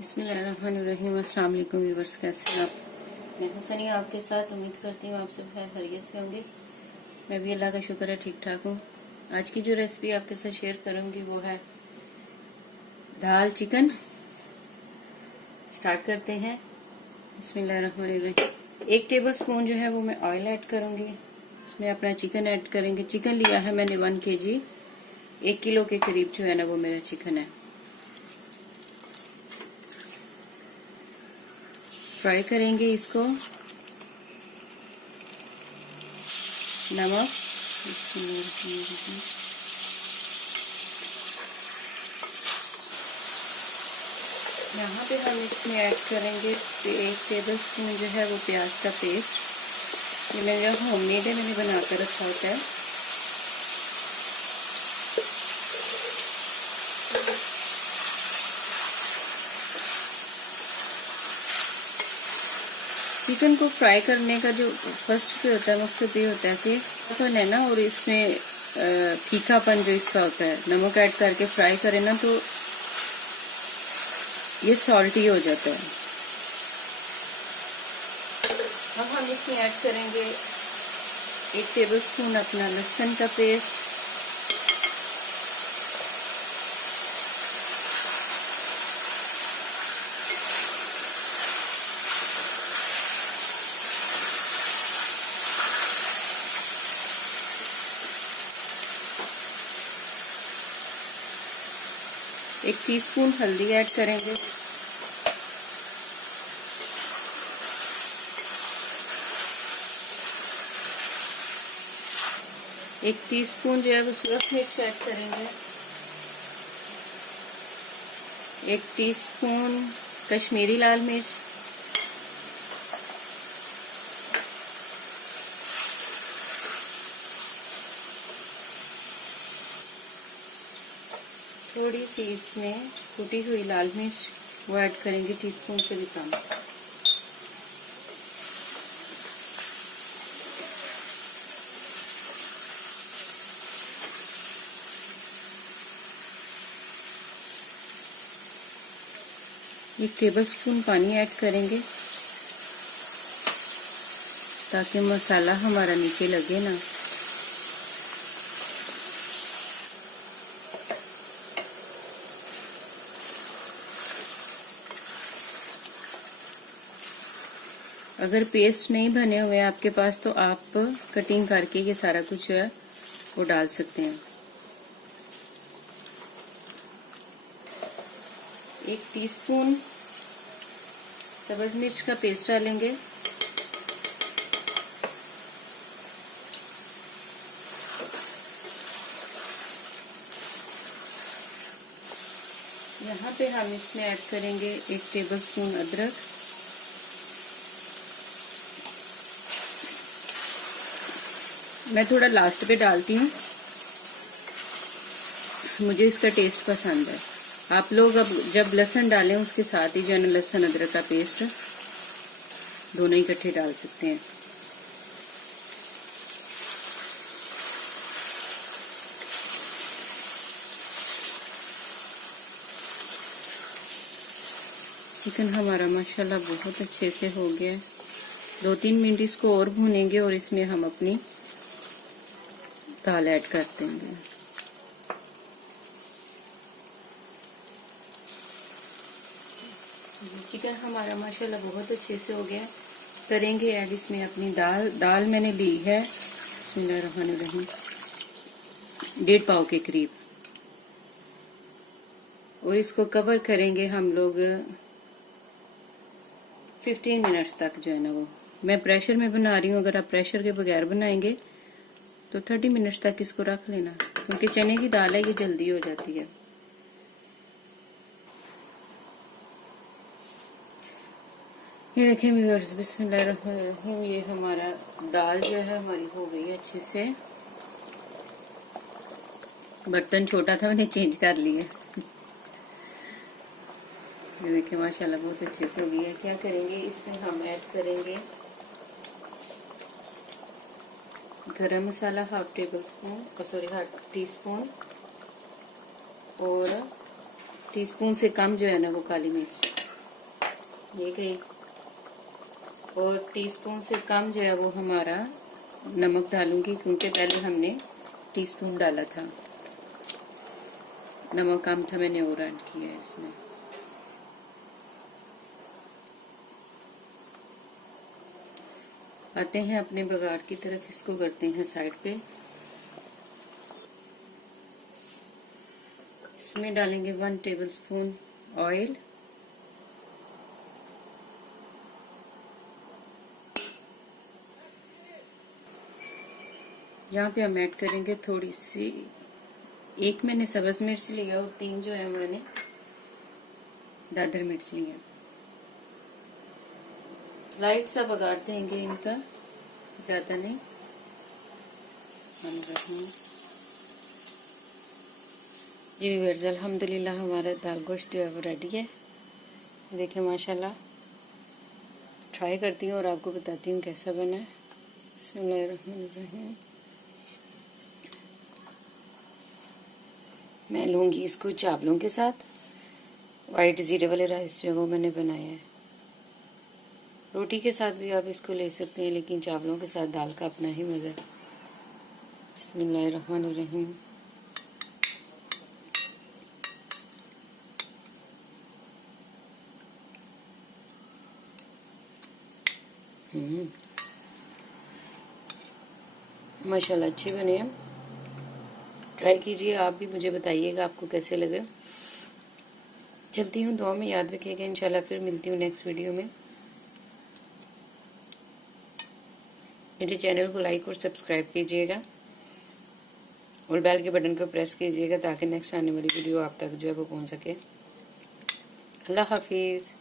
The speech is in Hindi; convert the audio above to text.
बिस्मिल्लाहिर्रहमानिर्रहीम। अस्सलाम वालेकुम व्यूअर्स, कैसे हैं आप? मैं हुसैनी आपके साथ। उम्मीद करती हूँ आप सब खैर खैरियत से होंगे। मैं भी अल्लाह का शुक्र है ठीक ठाक हूँ। आज की जो रेसिपी आपके साथ शेयर करूँगी वो है दाल चिकन। स्टार्ट करते हैं। बिस्मिल्लाहिर्रहमानिर्रहीम। 1 टेबल स्पून जो है वो मैं ऑयल ऐड करूँगी। उसमें अपना चिकन ऐड करेंगे। चिकन लिया है मैंने 1 kg, 1 किलो के करीब जो है ना वो मेरा चिकन है। फ्राई करेंगे इसको। नमक, यहाँ पे हम इसमें ऐड करेंगे 1 टेबल स्पून जो है वो प्याज का पेस्ट। ये मेरा होममेड है, मैंने बना कर रखा होता है। चिकन को फ्राई करने का जो फर्स्ट पे होता है मकसद ये होता है कि अपन है ना, और इसमें फीकापन जो इसका होता है, नमक ऐड करके फ्राई करें ना तो ये सॉल्टी हो जाता है। अब हम इसमें ऐड करेंगे 1 टेबल स्पून अपना लहसुन का पेस्ट। एक टीस्पून हल्दी ऐड करेंगे। एक टीस्पून जो है वो सूरज मिर्च ऐड करेंगे। 1 टीस्पून कश्मीरी लाल मिर्च। थोड़ी सी इसमें कुटी हुई लाल मिर्च वो ऐड करेंगे, टीस्पून से भी कम। एक टेबल स्पून पानी ऐड करेंगे ताकि मसाला हमारा नीचे लगे ना। अगर पेस्ट नहीं बने हुए हैं आपके पास तो आप कटिंग करके ये सारा कुछ जो है वो डाल सकते हैं। 1 टीस्पून सब्ज मिर्च का पेस्ट डालेंगे। यहाँ पे हम इसमें ऐड करेंगे 1 टेबल स्पून अदरक। मैं थोड़ा लास्ट पे डालती हूँ, मुझे इसका टेस्ट पसंद है। आप लोग अब जब लहसुन डालें उसके साथ ही जो है ना लहसुन अदरक का पेस्ट दोनों इकट्ठे डाल सकते हैं। चिकन हमारा माशाल्लाह बहुत अच्छे से हो गया है। 2-3 मिनट इसको और भूनेंगे और इसमें हम अपनी दाल ऐड कर देंगे। चिकन हमारा माशाल्लाह बहुत अच्छे से हो गया। करेंगे ऐड इसमें अपनी दाल मैंने ली है बिस्मिल्लाहिर्रहमानिर्रहीम 1.5 पाव के करीब, और इसको कवर करेंगे हम लोग 15 मिनट्स तक जो है ना वो। मैं प्रेशर में बना रही हूँ, अगर आप प्रेशर के बगैर बनाएंगे तो 30 मिनट्स तक इसको रख लेना, क्योंकि चने की दाल है ये जल्दी हो जाती है। ये देखिए व्यूअर्स, बिस्मिल्लाहिर्रहमानिर्रहीम, ये हमारा दाल जो है हमारी हो गई है अच्छे से। बर्तन छोटा था, मैंने चेंज कर लिया। ये देखिए माशाल्लाह बहुत अच्छे से हो गई है। क्या करेंगे इसमें हम ऐड करेंगे गरम मसाला 1/2 टेबल स्पून, सॉरी 1/2 टीस्पून, और टीस्पून से कम जो है ना वो काली मिर्च। ये गई। और टीस्पून से कम जो है वो हमारा नमक डालूंगी, क्योंकि पहले हमने टीस्पून डाला था, नमक कम था, मैंने और ऐड किया है इसमें। आते हैं अपने बघार की तरफ, इसको करते हैं साइड पे। इसमें डालेंगे 1 टेबलस्पून ऑयल। यहाँ पे हम ऐड करेंगे थोड़ी सी, 1 मैंने सब्ज मिर्च लिया और 3 जो है मैंने दादर मिर्च लिया। लाइट सा बघार देंगे इनका, ज्यादा नहीं। जी व्यूअर्स, अल्हम्दुलिल्लाह हमारा दाल गोश्त जो है वो रेडी है। देखिए माशाल्लाह, ट्राई करती हूँ और आपको बताती हूँ कैसा बना है। बिस्मिल्लाहिर्रहमानिर्रहीम। मैं लूँगी इसको चावलों के साथ। वाइट जीरे वाले राइस जो है वो मैंने बनाया है। रोटी के साथ भी आप इसको ले सकते हैं, लेकिन चावलों के साथ दाल का अपना ही मज़ा है। बिस्मिल्लाहिर्रहमानिर्रहीम। माशाल्लाह अच्छे बने हैं। ट्राई कीजिए आप भी, मुझे बताइएगा आपको कैसे लगे। चलती हूँ, दुआ में याद रखिएगा। इंशाल्लाह फिर मिलती हूँ नेक्स्ट वीडियो में। मेरे चैनल को लाइक और सब्सक्राइब कीजिएगा और बेल के बटन को प्रेस कीजिएगा, ताकि नेक्स्ट आने वाली वीडियो आप तक जो है वो पहुँच सके। अल्लाह हाफिज़।